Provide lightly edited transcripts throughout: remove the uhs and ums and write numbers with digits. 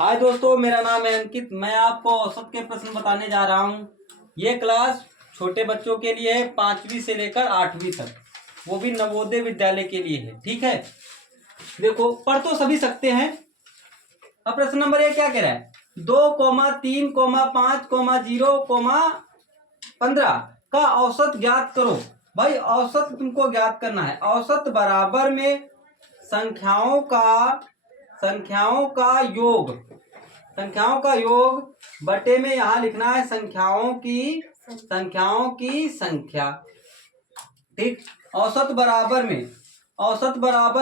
हाय दोस्तों, मेरा नाम है अंकित। मैं आपको औसत के प्रश्न बताने जा रहा हूँ। ये क्लास छोटे बच्चों के लिए है, 5वीं से लेकर 8वीं तक, वो भी नवोदय विद्यालय के लिए है। ठीक है, देखो पढ़ तो सभी सकते हैं। अब प्रश्न नंबर 1 क्या कह रहा है? 2,3,5,0,15 का औसत ज्ञात करो। भाई औसत तुमको ज्ञात करना है। औसत बराबर में संख्याओं का योग बटे में यहाँ लिखना है संख्याओं की संख्या। ठीक, औसत बराबर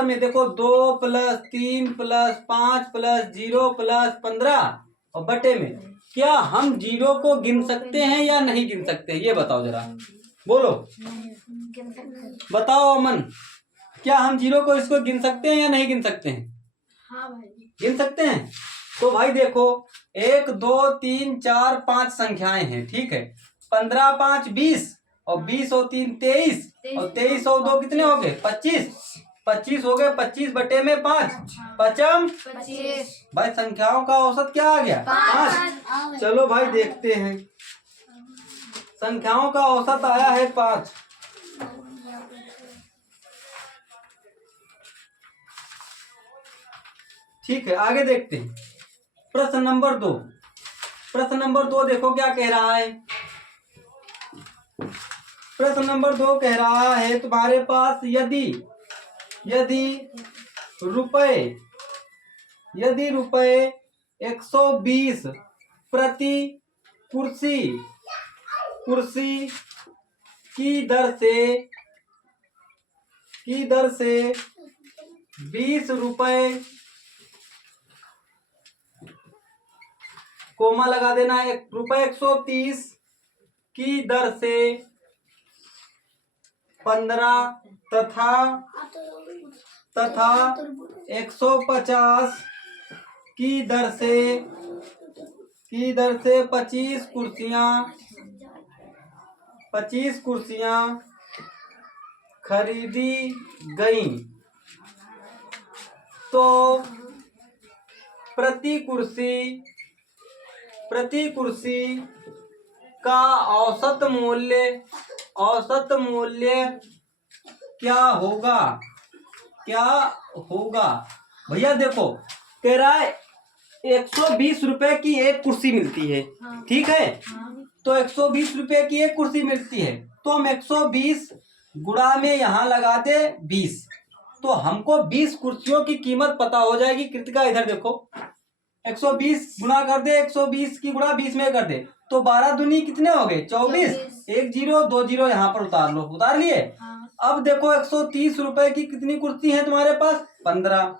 में देखो 2 + 3 + 5 + 0 + 15 और बटे में क्या हम जीरो को गिन सकते हैं या नहीं गिन सकते? ये बताओ जरा, बोलो, बताओ अमन, क्या हम जीरो को इसको गिन सकते हैं या नहीं गिन सकते हैं? हाँ भाई, गिन सकते हैं। तो भाई देखो 1 2 3 4 5 संख्याएं हैं। ठीक है, 15 5 20 और 20 और 3 23 और 23 और 2 कितने हो गए? 25 हो गए। 25 बटे में 5 पचम 25। भाई संख्याओं का औसत क्या आ गया? 5। चलो भाई देखते हैं, संख्याओं का औसत आया है 5। ठीक है, आगे देखते हैं। प्रश्न नंबर 2 देखो क्या कह रहा है। प्रश्न नंबर 2 कह रहा है तुम्हारे पास यदि रुपए 120 प्रति कुर्सी की दर से 20 रुपए कोमा लगा देना है। रुपए 130 की दर से 15 तथा 150 की दर से 25 कुर्सियां खरीदी गईं, तो प्रति कुर्सी का औसत मूल्य क्या होगा? भैया देखो कह रहा है 120 रुपए की एक कुर्सी मिलती है। ठीक है, तो 120 रुपए की एक कुर्सी मिलती है, तो हम 120 गुणा में यहाँ लगा दे 20, तो हमको 20 कुर्सियों की कीमत पता हो जाएगी। कृतिका इधर देखो, 120 गुणा कर दे, 120 की गुणा 20 में कर दे, तो 12 दूनी कितने हो गए? 24। 1 0 2 0 यहाँ पर उतार लो, उतार लिए। अब देखो 130 रुपए की कितनी कुर्सी है तुम्हारे पास? 15।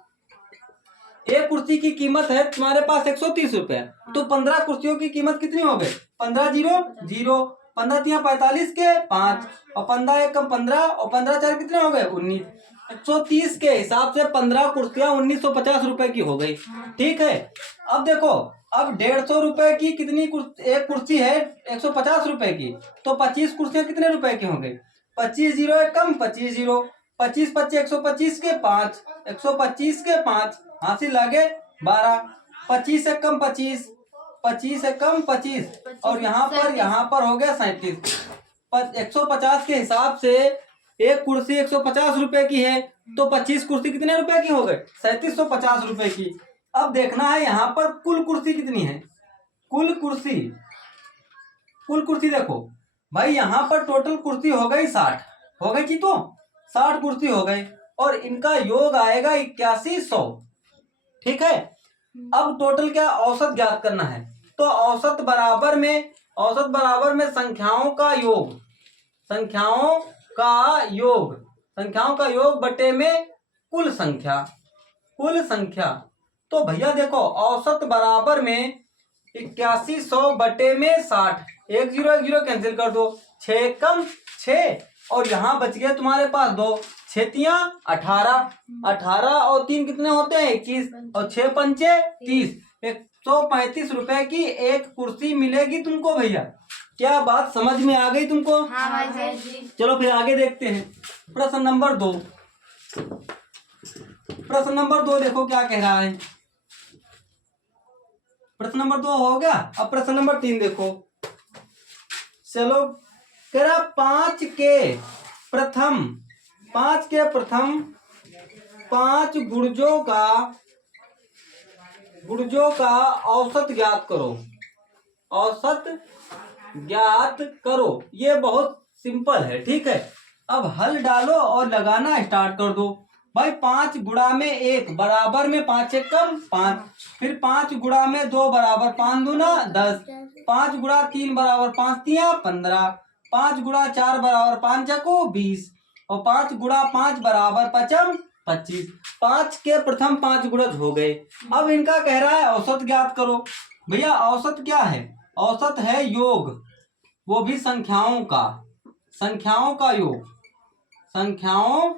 एक कुर्सी की कीमत है तुम्हारे पास 130 रुपए, तो 15 कुर्सियों की कीमत कितनी हो गई? 15 0 0, 15 3 45 के 5 और 15 1 कम 15 और 15 4 कितने हो गए? 19। 130 के हिसाब से 15 कुर्सियां 1950 रुपए की हो गई। ठीक है, अब देखो, अब 150 रुपए की कितनी एक कुर्सी है 150 रुपए की, तो 25 कुर्सियां कितने रुपए की हो गई? 25 0 1 कम 25 0, 25 25 125 के 5, 125 के 5 हासिल लागे 12, 25 से कम 25, 25 से कम 25 और यहाँ पर हो गया 37। 150 के हिसाब से एक कुर्सी 150 रुपए की है, तो 25 कुर्सी कितने रुपए की हो गए? 3750 रुपए की। अब देखना है यहाँ पर कुल कुर्सी कितनी है। कुल कुर्सी देखो भाई, यहाँ पर टोटल कुर्सी हो गई 60 हो गई थी, तो 60 कुर्सी हो गई और इनका योग आएगा 8100। ठीक है, अब टोटल क्या औसत ज्ञात करना है, तो औसत बराबर में संख्याओं का योग बटे में कुल संख्या। तो भैया देखो औसत बराबर में 8100 बटे में 60, 1 0 1 0 कैंसिल कर दो, 6 कम 6 और यहाँ बच गए तुम्हारे पास 2, 6 3 18, 18 और 3 कितने होते हैं? 21 और 6 पंचे 30। 135 रुपए की एक कुर्सी मिलेगी तुमको। भैया क्या बात समझ में आ गई तुमको? हाँ भाई। चलो फिर आगे देखते हैं। प्रश्न नंबर 2 देखो क्या कह रहा है। प्रश्न नंबर 2 हो गया। अब प्रश्न नंबर 3 देखो। चलो, कह रहा 5 के प्रथम 5 गुणजों का औसत ज्ञात करो। औसत ज्ञात करो। ये बहुत सिंपल है, ठीक है। अब हल डालो और लगाना स्टार्ट कर दो। भाई 5 गुणा में 1 बराबर में 5 एक कम 5, फिर 5 गुणा में 2 बराबर 5 दूना 10, 5 गुणा 3 बराबर 5 तिया 15, 5 गुणा 4 बराबर 5 चको 20, और 5 गुणा 5 बराबर 5 25। 5 के प्रथम 5 गुणज हो गए। अब इनका कह रहा है औसत ज्ञात करो। भैया औसत क्या है? औसत है योग, वो भी संख्याओं का योग, संख्याओं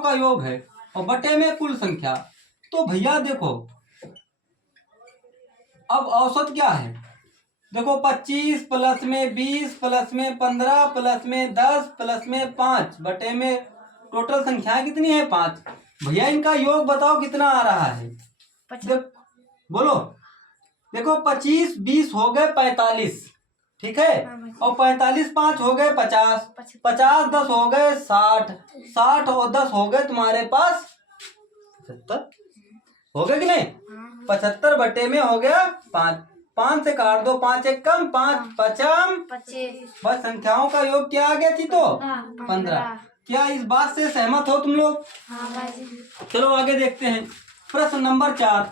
का योग है, और बटे में कुल संख्या। तो भैया देखो, अब औसत क्या है? देखो 25 प्लस में 20 प्लस में 15 प्लस में 10 प्लस में 5 बटे में टोटल संख्या कितनी है? 5। भैया इनका योग बताओ कितना आ रहा है? बोलो। देखो 25 20 हो गए 45, ठीक है, और 45 5 हो गए 50, 50 10 हो गए 60, 60 और 10 हो गए तुम्हारे पास 75। हो गए कि नहीं? 75 बटे में हो गया 5, 5 से काट दो, 5 एक कम 5 पचम 25। बस संख्याओं का योग क्या आ गया थी? तो 15। क्या इस बात से सहमत हो तुम लोग? हाँ भाई। चलो आगे देखते हैं। प्रश्न नंबर 4।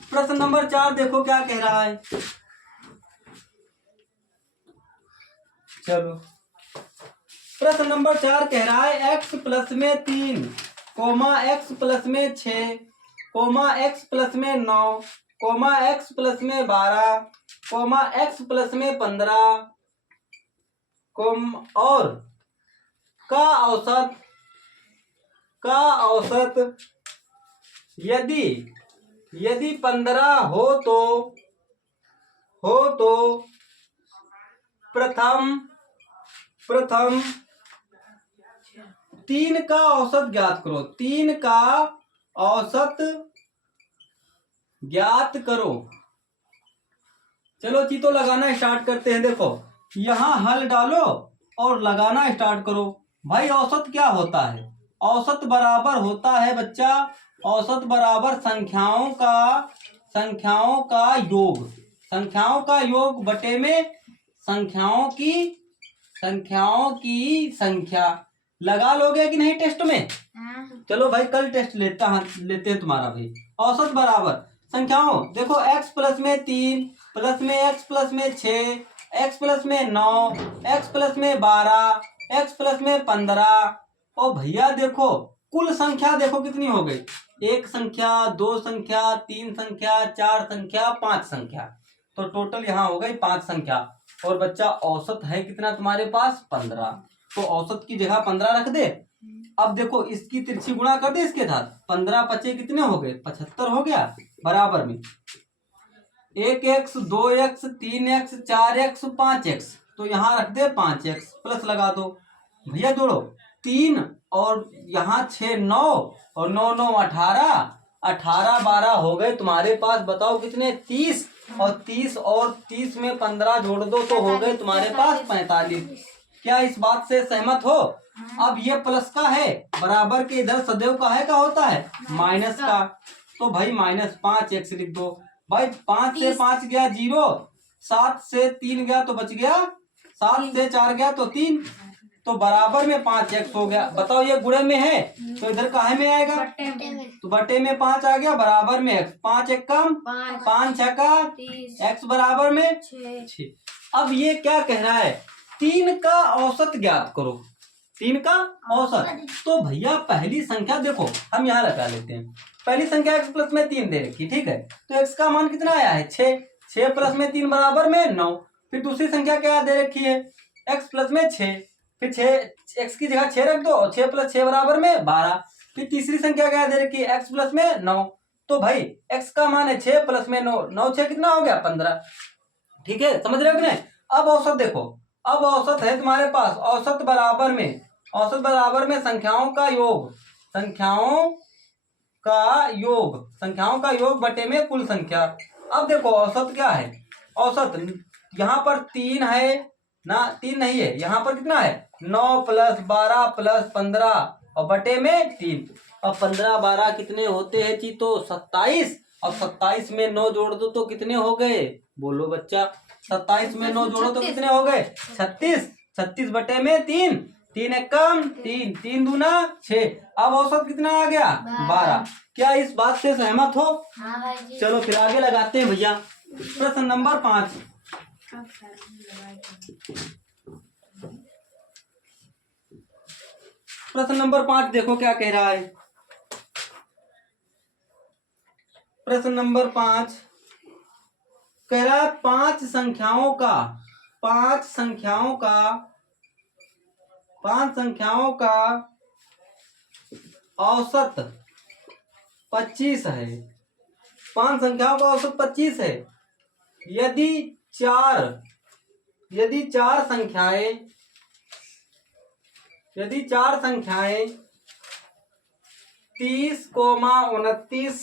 प्रश्न नंबर 4 देखो क्या कह रहा है। चलो, प्रश्न नंबर 4 कह रहा है x प्लस में 3, x प्लस में 6, x प्लस में 9, x प्लस में 12, x प्लस में 15, और का औसत यदि 15 हो तो प्रथम 3 का औसत ज्ञात करो। 3 का औसत ज्ञात करो। चलो चीतो लगाना स्टार्ट करते हैं। देखो यहाँ हल डालो और लगाना स्टार्ट करो। भाई औसत क्या होता है? औसत बराबर होता है बच्चा, औसत बराबर संख्याओं का योग बटे में संख्याओं की संख्या। लगा लोगे कि नहीं टेस्ट में? चलो भाई कल टेस्ट लेते हैं तुम्हारा भाई। औसत बराबर संख्याओं, देखो x प्लस में 3 प्लस में x प्लस में 6, x प्लस में 9, x प्लस में 12, x प्लस में 15। और भैया देखो कुल संख्या देखो कितनी हो गई? 1 संख्या 2 संख्या 3 संख्या 4 संख्या 5 संख्या, तो टोटल यहाँ हो गई 5 संख्या। और बच्चा औसत है कितना तुम्हारे पास? 15। तो औसत की जगह 15 रख दे। अब देखो इसकी तिरछी गुणा कर दे इसके साथ, 15 पचे कितने हो गए? 75 हो गया। बराबर में 1x 2x 3x 4x 5x, तो यहाँ रख दे 5x, प्लस लगा दो भैया। जोड़ो 3 और यहाँ 6 9 और 9 9 18, 18 12 हो गए तुम्हारे पास। बताओ कितने? 30, और 30 और 30 में 15 जोड़ दो तो हो गए तुम्हारे पास 45। क्या इस बात से सहमत हो? अब ये प्लस का है, बराबर के इधर सदैव का है का होता है माइनस का, तो भाई -5x लिख दो। भाई 5 से 5 गया 0, 7 से 3 गया तो बच गया, 7 से 4 गया तो 3, तो बराबर में 5x हो गया। बताओ ये गुणे में है तो इधर काहे में आएगा? तो बटे में 5 आ गया, बराबर में x। 5 एक कम 5 6 का x बराबर में 6। अब ये क्या कह रहा है? 3 का औसत ज्ञात करो। 3 का औसत, तो भैया पहली संख्या देखो हम यहाँ लगा लेते हैं। पहली संख्या x प्लस में 3 दे रखी, ठीक है, तो x का मान कितना आया है? 6। 6 प्लस में 3 बराबर में 9। फिर दूसरी संख्या क्या दे रखी है? x प्लस में 6, फिर 6 x की जगह 6 रख दो, और 6 प्लस 6 बराबर में 12। फिर तीसरी संख्या क्या दे रखी है? x प्लस में 9। तो भाई x का मान है 6 प्लस में 9, 9 6 कितना हो गया? 15। ठीक है, समझ रहे हो कि नहीं? अब औसत देखो, अब औसत है तुम्हारे पास, औसत बराबर में संख्याओं का योग, संख्याओं का योग, संख्याओं का योग बटे में कुल संख्या। अब देखो औसत क्या है, औसत यहाँ पर 3 है ना, 3 नहीं है, यहाँ पर कितना है 9 + 12 + 15 और बटे में 3। अब 15 12 कितने होते हैं जी, तो 27। अब 27 में 9 जोड़ दो तो कितने हो गए, बोलो बच्चा। 27 में 9 जोड़ो तो कितने हो गए 36। 36 बटे में 3, 3 एक कम 3, 3 दूना 6। अब औसत कितना आ गया 12। क्या इस बात से सहमत हो? हाँ भाई जी। चलो फिर आगे लगाते हैं भैया। प्रश्न नंबर 5। प्रश्न नंबर 5 देखो क्या कह रहा है। प्रश्न नंबर 5 कह रहा है पांच संख्याओं का औसत 25 है। 5 संख्याओं का औसत 25 है। यदि चार संख्याएं 30, 29,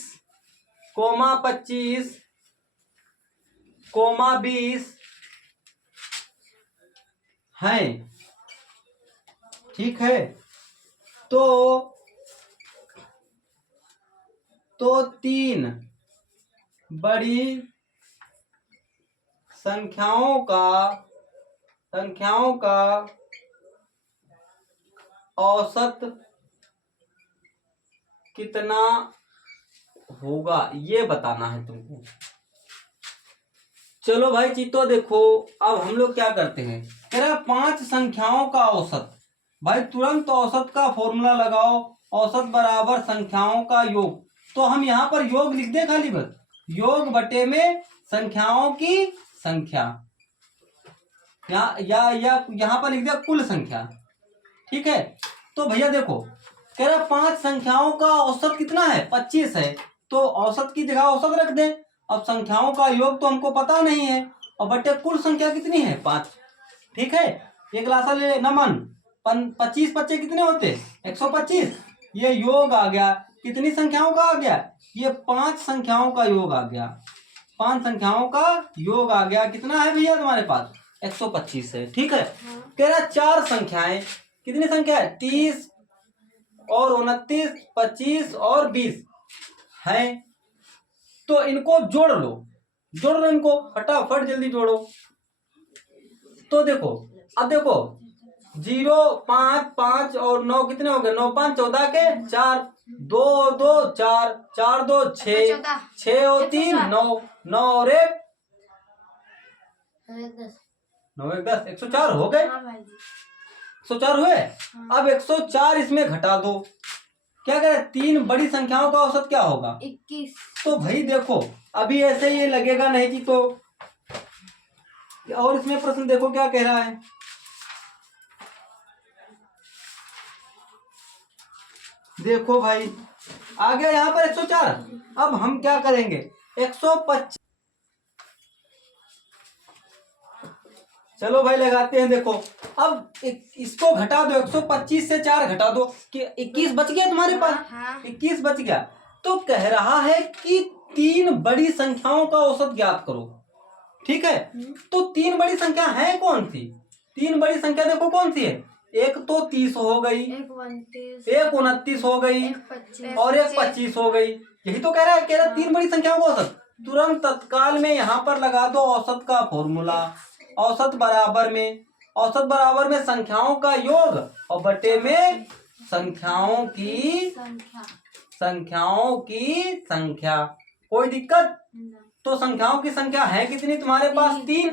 25, 20 हैं, ठीक है, तो 3 बड़ी संख्याओं का औसत कितना होगा ये बताना है तुमको। चलो भाई चित्तो देखो, अब हम लोग क्या करते हैं, कह रहा 5 संख्याओं का औसत। भाई तुरंत औसत का फॉर्मूला लगाओ, औसत बराबर संख्याओं का योग। तो हम यहाँ पर योग लिख दें खाली बस, योग बटे में संख्याओं की संख्या, या यहाँ पर लिख दिया कुल संख्या, ठीक है। तो भैया देखो कह रहा 5 संख्याओं का औसत कितना है 25 है, तो औसत की जगह औसत रख दें। अब संख्याओं का योग तो हमको पता नहीं है, और बटे कुल संख्या कितनी है 5, ठीक है। एक लासा ले नमन 25 बच्चे कितने होते 125। ये योग आ गया, कितनी संख्याओं का आ गया, ये 5 संख्याओं का योग आ गया। 5 संख्याओं का योग आ गया, कितना है भैया तुम्हारे पास 125 है, ठीक है। कह रहा 4 संख्याएं, कितनी संख्या है 30 और 29, 25 और 20 है, तो इनको जोड़ लो इनको फटाफट जल्दी जोड़ो। तो देखो अब देखो 0 5 5 और 9 कितने हो गए 9 5 14 के 4, 2 2 4, 4 2 6, 6 और 3 9, 9 और 1 9 1 10, 104 हो गए। 104 हुए। अब 104 इसमें घटा दो, क्या करें 3 बड़ी संख्याओं का औसत क्या होगा 21। तो भाई देखो अभी ऐसे ये लगेगा नहीं कि तो, और इसमें प्रश्न देखो क्या कह रहा है, देखो भाई आ गया यहाँ पर 104। अब हम क्या करेंगे 125, चलो भाई लगाते हैं। देखो अब इसको घटा दो, 125 से 4 घटा दो कि 21 बच गया तुम्हारे पास। 21 बच गया, तो कह रहा है कि 3 बड़ी संख्याओं का औसत ज्ञात करो, ठीक है। तो 3 बड़ी संख्या है कौन सी, 3 बड़ी संख्या देखो कौन सी है, एक तो 30 हो गई, एक 29 हो गई, और एक 25 हो गई। यही तो कह रहा है 3 बड़ी संख्याओं का औसत। तुरंत तत्काल में यहाँ पर लगा दो औसत का फॉर्मूला, औसत बराबर में संख्याओं का योग और बटे में संख्याओं की संख्या। कोई दिक्कत? तो संख्याओं की संख्या है कितनी तुम्हारे पास 3।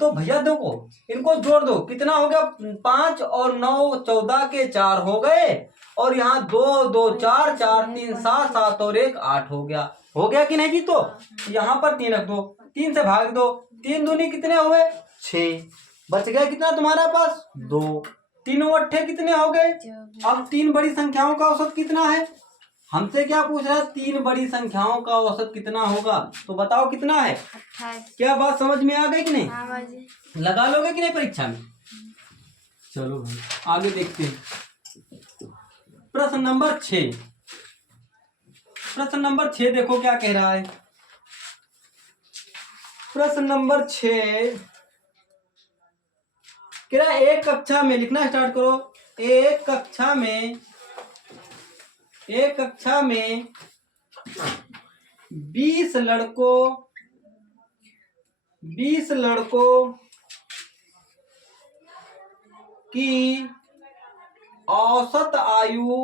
तो भैया देखो इनको जोड़ दो, कितना हो गया 5 और 9 14 के 4 हो गए, और यहाँ 2 2 4 4 3 7 7 और 1 8 हो गया कि नहीं जी। तो यहाँ पर 3 रख दो, 3 से भाग दो, 3 दूनी कितने हुए 6, बच गया कितना तुम्हारा पास 2, 3 अट्ठे कितने हो गए। अब 3 बड़ी संख्याओं का औसत कितना है, हमसे क्या पूछ रहा है 3 बड़ी संख्याओं का औसत कितना होगा, तो बताओ कितना है। 28। क्या बात समझ में आ गई कि नहीं, हाँ बाजी। लगा लोगे कि नहीं परीक्षा में। चलो भाई आगे देखते हैं। प्रश्न नंबर 6 प्रश्न नंबर 6 देखो क्या कह रहा है। प्रश्न नंबर 6 कह रहा है एक कक्षा में, लिखना स्टार्ट करो। एक कक्षा में 20 लड़कों की औसत आयु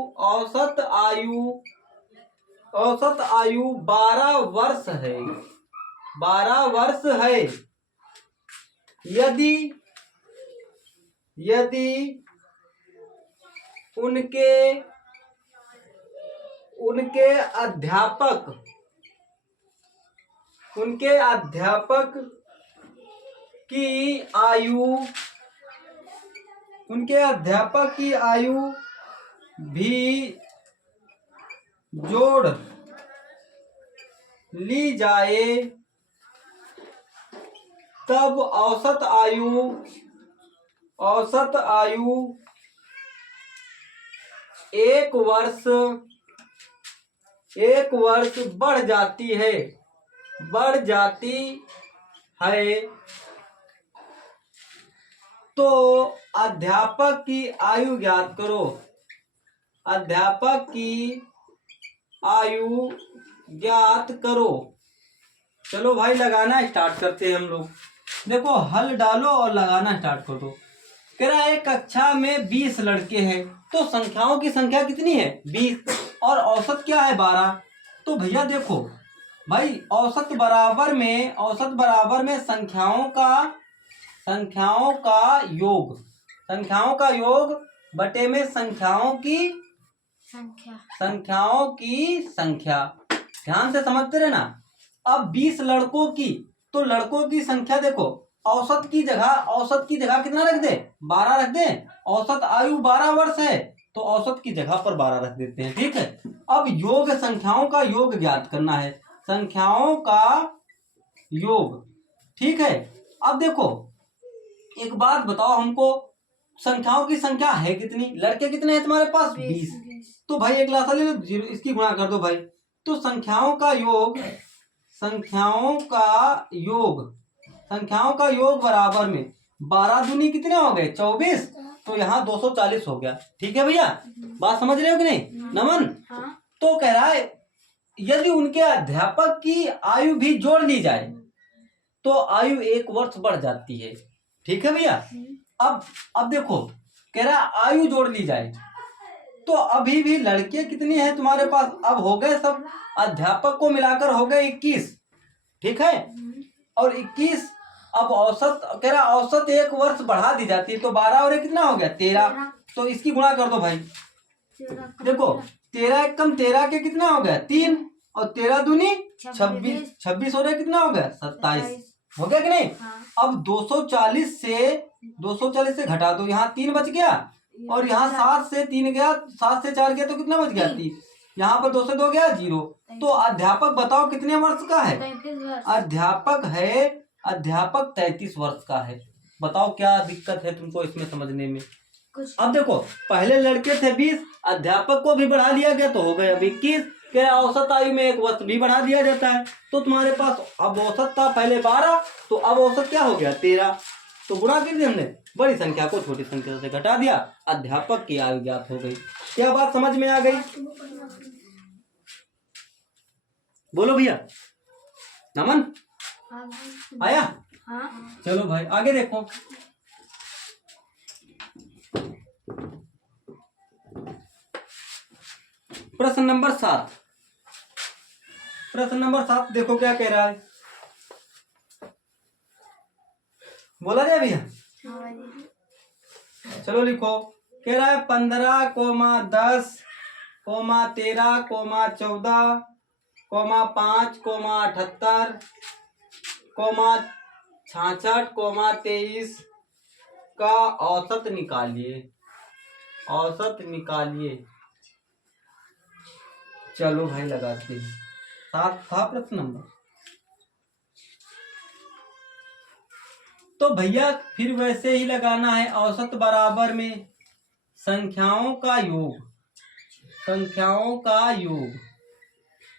12 वर्ष है। 12 वर्ष है। यदि उनके अध्यापक की आयु भी जोड़ ली जाए तब औसत आयु 1 वर्ष बढ़ जाती है। तो अध्यापक की आयु ज्ञात करो। चलो भाई लगाना स्टार्ट करते हैं हम लोग। देखो हल डालो और लगाना स्टार्ट कर दो। कह रहा है एक कक्षा में 20 लड़के हैं, तो संख्याओं की संख्या कितनी है 20 और औसत क्या है 12। तो भैया देखो भाई औसत बराबर में संख्याओं का योग बटे में संख्याओं की संख्या। ध्यान से समझते रहना। अब 20 लड़कों की, तो लड़कों की संख्या देखो, औसत की जगह कितना रख दे 12 रख दे। औसत आयु 12 वर्ष है, तो औसत की जगह पर 12 रख देते हैं। ठीक है। अब संख्याओं का योग ज्ञात करना है। संख्याओं का योग। ठीक है। अब देखो एक बात बताओ हमको, संख्याओं की संख्या है कितनी, लड़के कितने हैं तुम्हारे पास 20। तो भाई एक लासा ले लो, इसकी गुणा कर दो भाई। तो संख्याओं का योग बराबर में 12 दूनी कितने हो गए 24, तो यहाँ 240 हो गया। ठीक है भैया, बात समझ रहे हो कि नहीं नमन। तो कह रहा है यदि उनके अध्यापक की आयु भी जोड़ ली जाए तो आयु 1 वर्ष बढ़ जाती है। ठीक है भैया। अब देखो कह रहा है आयु जोड़ ली जाए, तो अभी भी लड़के कितनी है तुम्हारे पास, अब हो गए सब अध्यापक को मिलाकर हो गए 21। ठीक है। और 21 अब औसत कह रहा औसत 1 वर्ष बढ़ा दी जाती है, तो 12 और 1 कितना हो गया 13। तो इसकी गुणा कर दो भाई। देखो 13 1 कम 13 के कितना हो गया 3 और 13 दूनी 26, 26 और 1 कितना हो गया 27। हो गया कि नहीं। अब 240 से घटा दो, यहाँ 3 बच गया और यहाँ 7 से 3 गया, 7 से 4 गया तो कितना बच गया 3। यहाँ पर 2 से 2 गया 0। तो अध्यापक बताओ कितने वर्ष का है। अध्यापक 33 वर्ष का है। बताओ क्या दिक्कत है तुमको इसमें समझने में। अब देखो पहले लड़के थे 20, अध्यापक को भी बढ़ा दिया गया तो हो गए अब 21। क्या औसत आयु में 1 वर्ष भी बढ़ा दिया जाता है, तो तुम्हारे पास अब औसत था पहले 12, तो अब औसत क्या हो गया 13। तो गुणा कर दिया हमने, बड़ी संख्या को छोटी संख्या से घटा दिया, अध्यापक की आयु ज्ञात हो गई। क्या बात समझ में आ गई। बोलो भैया नमन आया। चलो भाई आगे देखो। प्रश्न नंबर 7 देखो क्या कह रहा है। बोला जाए भैया। चलो लिखो। कह रहा है 15, 10, 13, 14, 5, 78, 66, 23 का औसत निकालिए। चलो भाई लगाते हैं। 7 था प्रश्न नंबर। तो भैया फिर वैसे ही लगाना है। औसत बराबर में संख्याओं का योग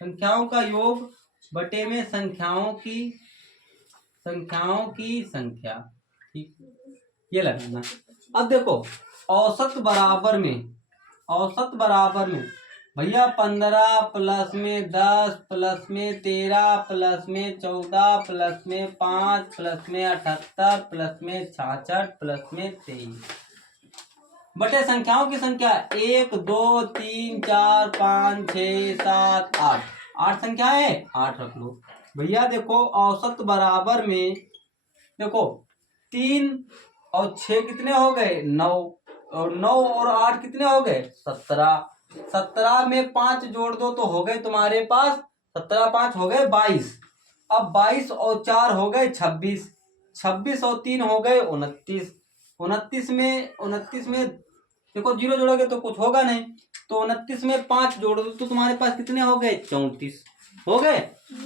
संख्याओं का योग बटे में संख्याओं की संख्या। ठीक, ये लगाना। अब देखो औसत बराबर में भैया 15 प्लस में 10 प्लस में 13 प्लस में 14 प्लस में 5 प्लस में 78 प्लस में 66 प्लस में 23 बटे संख्याओं की संख्या 1 2 3 4 5 6 7 8 8 संख्याएं 8 रख लो भैया। देखो औसत बराबर में देखो 3 और 6 कितने हो गए 9 और 9 और 8 कितने हो गए 17। 17 में 5 जोड़ दो तो हो गए तुम्हारे पास 17 5 हो गए 22। अब 22 और 4 हो गए 26। 26 और 3 हो गए 29। 29 में देखो 0 जोड़ोगे तो कुछ होगा नहीं, तो 29 में 5 जोड़ दो तो तुम्हारे पास कितने हो गए 34 हो गए।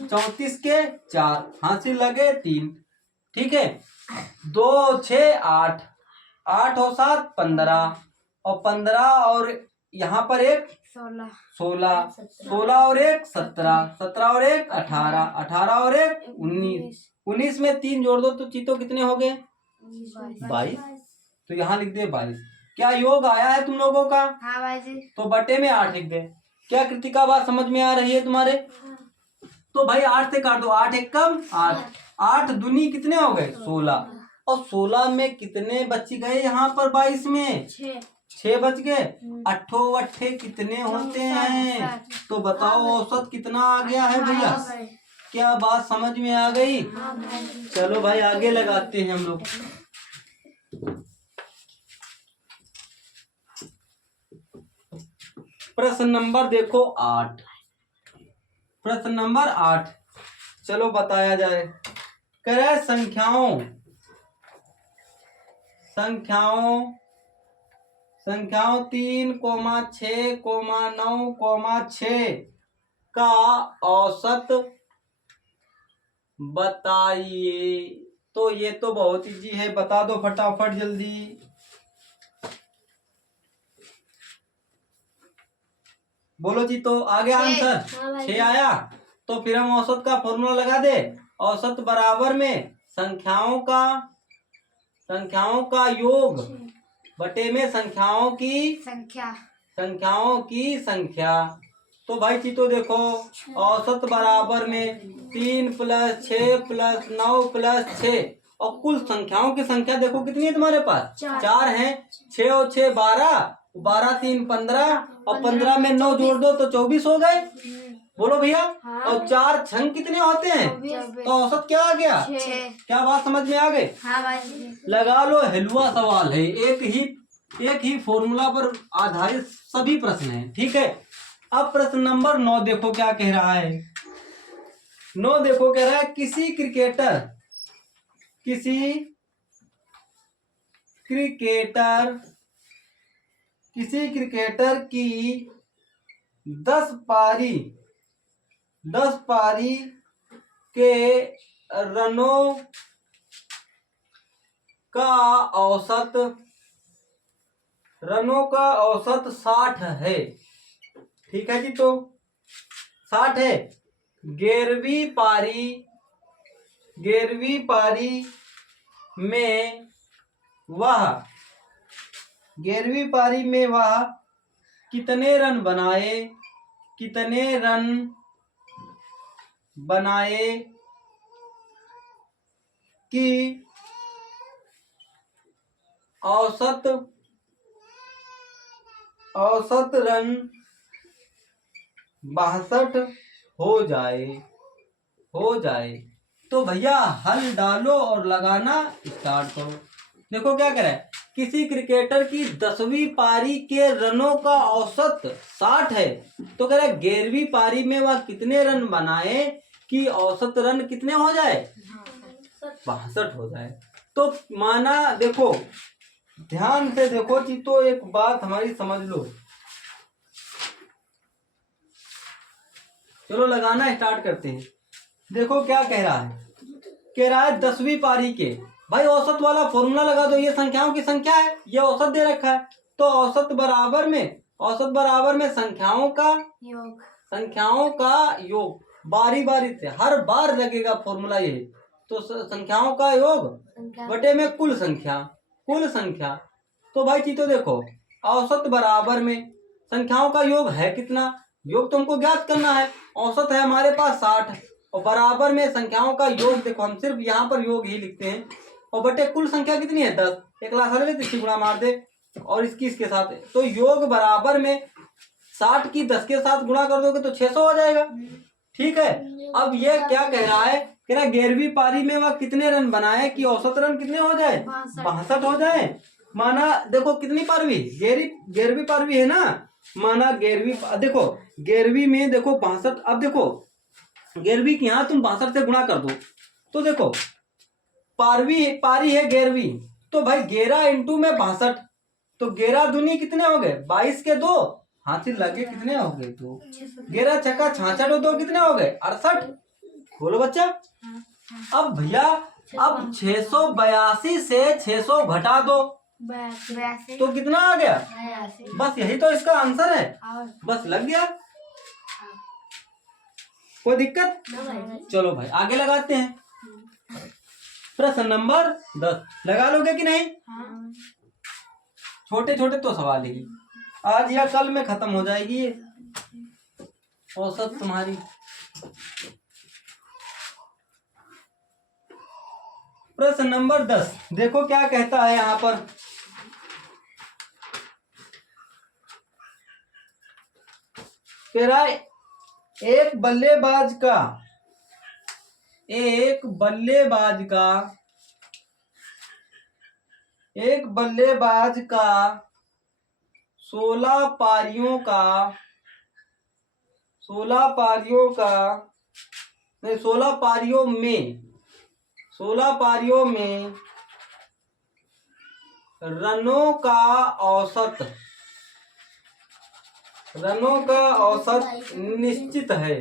34 के 4 हासिल लगे 3। ठीक है, 2 6 8 8 और 7 15 और 15 और यहाँ पर एक 16 16 और एक 17 17 और एक 18 18 और एक 19 19 में 3 जोड़ दो तो चीतो कितने हो गए 22। तो यहाँ लिख दे 22। क्या योग आया है तुम लोगों का? हाँ भाई जी। तो बटे में 8 लिख दे। क्या कृतिका बात समझ में आ रही है तुम्हारे? तो भाई 8 से काट दो, 8 एक कम 8 8 दूनी कितने हो गए 16 और 16 में कितने बच गए यहाँ पर 22 में 6 बच गए। 8 अट्ठे कितने होते हैं? तो बताओ औसत कितना आ गया है भैया? क्या बात समझ में आ गई? चलो भाई आगे लगाते हैं हम लोग। प्रश्न नंबर देखो 8। प्रश्न नंबर 8 चलो बताया जाए। कह रहा है संख्याओं 3, 6, 9, 6 का औसत बताइए। तो ये तो बहुत इजी है, बता दो फटाफट जल्दी। बोलो जी, तो आ गया आंसर 6 आया। तो फिर हम औसत का फॉर्मूला लगा दे। औसत बराबर में संख्याओं का योग बटे में संख्याओं की संख्या। तो भाई चीतो देखो औसत बराबर में 3 + 6 + 9 + 6 और कुल संख्याओं की संख्या देखो कितनी है तुम्हारे पास 4 है। 6 और 6 12 12 3 15 और 15 में 9 जोड़ दो तो 24 हो गए। बोलो भैया। और 4 छंग कितने होते हैं? तो औसत क्या आ गया? 6। क्या बात समझ में आ गई? हाँ भाई। लगा लो, हलवा सवाल है, एक ही फॉर्मूला पर आधारित सभी प्रश्न हैं। ठीक है, अब प्रश्न नंबर 9 देखो क्या कह रहा है। 9 देखो कह रहा है किसी क्रिकेटर की 10 पारी के रनों का औसत 60 है। ठीक है जी, तो 60 है। 11वीं पारी में वह कितने रन बनाए कि औसत रन 62 हो जाए। तो भैया हल डालो और लगाना स्टार्ट करो। देखो क्या करे, किसी क्रिकेटर की 10वीं पारी के रनों का औसत 60 है। तो कह रहे 11वीं पारी में वह कितने रन बनाए कि औसत रन कितने हो जाए 62 हो जाए। तो माना देखो ध्यान से देखो जी, तो एक बात हमारी समझ लो। चलो लगाना स्टार्ट करते हैं। देखो क्या कह रहा है 10वीं पारी के। भाई औसत वाला फॉर्मूला लगा दो, ये संख्याओं की संख्या है, ये औसत दे रखा है। तो औसत बराबर में संख्याओं का संख्याओं का योग, बारी बारी से हर बार लगेगा फॉर्मूला ये। तो संख्याओं का योग बटे में कुल संख्या, कुल संख्या। तो भाई चीतो देखो, औसत बराबर में संख्याओं का योग है कितना, योग तो हमको ज्ञात करना है। औसत है हमारे पास 60 और बराबर में संख्याओं का योग, देखो हम सिर्फ यहाँ पर योग ही लिखते हैं, और बटे कुल संख्या कितनी है 10। एक लाख ले इसकी गुणा मार दे और इसकी इसके साथ, तो योग बराबर में 60 की 10 के साथ गुणा कर दोगे तो 600 हो जाएगा। ठीक है, अब ये क्या कह रहा है, कह रहा 11वीं पारी में वह कितने रन बनाए कि औसत रन कितने हो जाए, 62 हो जाए। माना देखो कितनी पारवी, 11वीं पारवी है ना, माना 11वीं, देखो 11वीं में देखो 62, अब देखो 11वीं की यहाँ तुम 62 से गुणा कर दो, तो देखो पारी है 11वीं, तो भाई 11 इंटू में 62, तो 11 दूनी कितने हो गए 22 के 2 हाथी लगे कितने हो गए, तो 11 छक्का 66 और 2 कितने हो गए 68। बोलो बच्चा। अब भैया अब 682 से 600 घटा दो तो कितना आ गया, बस यही तो इसका आंसर है, बस लग गया, कोई दिक्कत। चलो भाई आगे लगाते हैं, प्रश्न नंबर 10 लगा लोगे कि नहीं। छोटे छोटे तो सवाल ही आज या कल में खत्म हो जाएगी ये औसत तुम्हारी। प्रश्न नंबर 10 देखो क्या कहता है यहाँ पर, कह रहा है एक बल्लेबाज का 16 पारियों का 16 पारियों में रनों का औसत निश्चित है,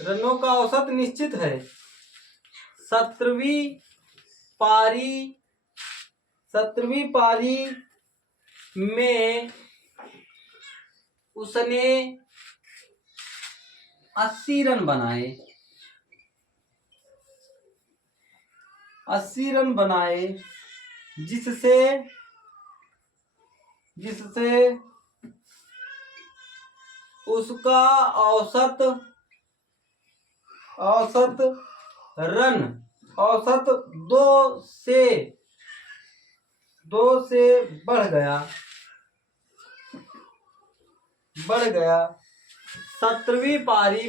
रनों का औसत निश्चित है। 17वीं पारी में उसने 80 रन बनाए, जिससे उसका औसत दो से बढ़ गया। 17वीं पारी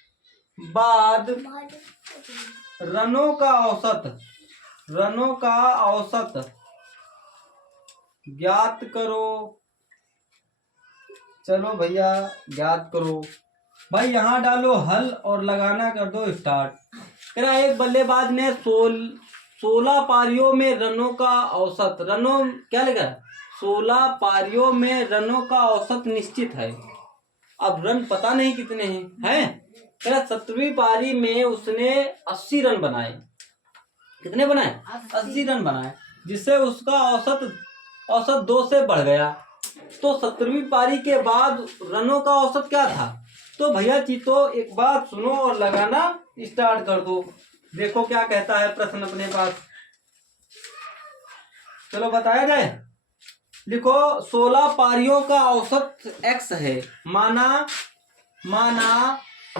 के बाद रनों का औसत ज्ञात करो। चलो भैया ज्ञात करो भाई, यहाँ डालो हल और लगाना कर दो स्टार्ट। कह रहा एक बल्लेबाज ने 16 पारियों में रनों का औसत, रनों क्या लिखा है 16 पारियों में रनों का औसत निश्चित है। अब रन पता नहीं कितने हैं। कह रहा 17वीं पारी में उसने 80 रन बनाए। कितने बनाए 80 रन बनाए, जिससे उसका औसत 2 से बढ़ गया। तो 17वीं पारी के बाद रनों का औसत क्या था। तो भैया चीतो एक बात सुनो और लगाना स्टार्ट कर दो। देखो क्या कहता है प्रश्न अपने पास, चलो बताया जाए। लिखो 16 पारियों का औसत x है। माना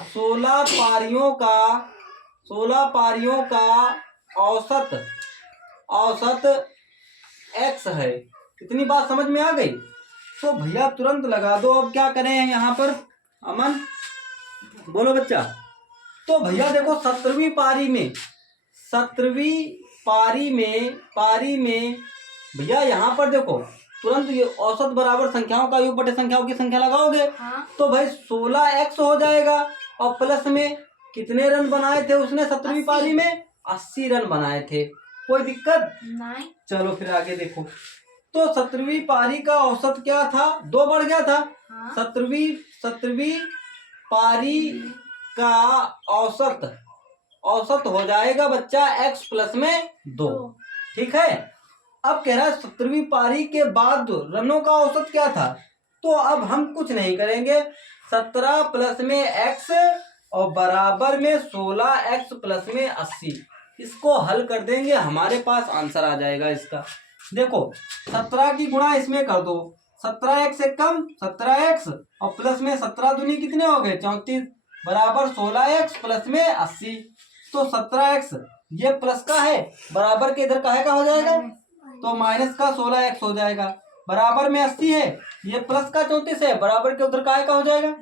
16 पारियों का औसत x है। इतनी बात समझ में आ गई। तो भैया तुरंत लगा दो। अब क्या करें यहाँ पर अमन, बोलो बच्चा। तो भैया देखो 17वीं पारी में भैया यहाँ पर देखो तुरंत ये औसत बराबर संख्याओं का योग बटे संख्याओं की संख्या लगाओगे। तो भाई 16x हो जाएगा और प्लस में कितने रन बनाए थे उसने 17वीं पारी में 80 रन बनाए थे। कोई दिक्कत नहीं। चलो फिर आगे देखो। तो 17वीं पारी का औसत क्या था, 2 बढ़ गया था। 17वीं पारी का औसत हो जाएगा बच्चा x प्लस में 2। ठीक है। अब कह रहा है 17वीं पारी के बाद रनों का औसत क्या था। तो अब हम कुछ नहीं करेंगे, 17 प्लस में x और बराबर में 16x प्लस में 80, इसको हल कर देंगे, हमारे पास आंसर आ जाएगा इसका। देखो 17 की गुणा इसमें कर दो, 17x से कम 17x और प्लस में 17 दूनी कितने हो गए 34 बराबर 16x प्लस में 80। तो 17x ये प्लस का है, बराबर के इधर काहे का हो जाएगा, तो माइनस का 16x हो जाएगा, बराबर में 80 है, ये प्लस का 34 है, बराबर के उधर काहे का हो जाएगा,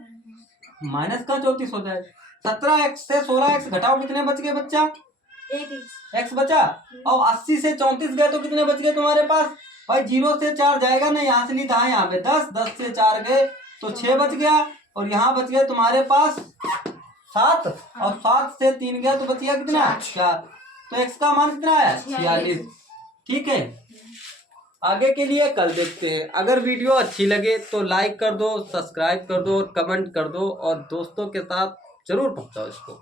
माइनस का 34 हो जाएगा। 17x से 16x घटाओ, कितने बच गए बच्चा, x बचा, और 80 से 34 गए तो कितने बच गए तुम्हारे पास, भाई 0 से 4 जाएगा ना, यहाँ से नहीं था, यहाँ पे 10 से 4 गए तो 6 बच गया, और यहाँ बच गए तुम्हारे पास 7, और 7 से 3 गया तो बच गया कितना 4, तो x का मान कितना आया 46। ठीक है, आगे के लिए कल देखते हैं। अगर वीडियो अच्छी लगे तो लाइक कर दो, सब्सक्राइब कर दो, कमेंट कर दो, और दोस्तों के साथ जरूर पहुंचाओ इसको।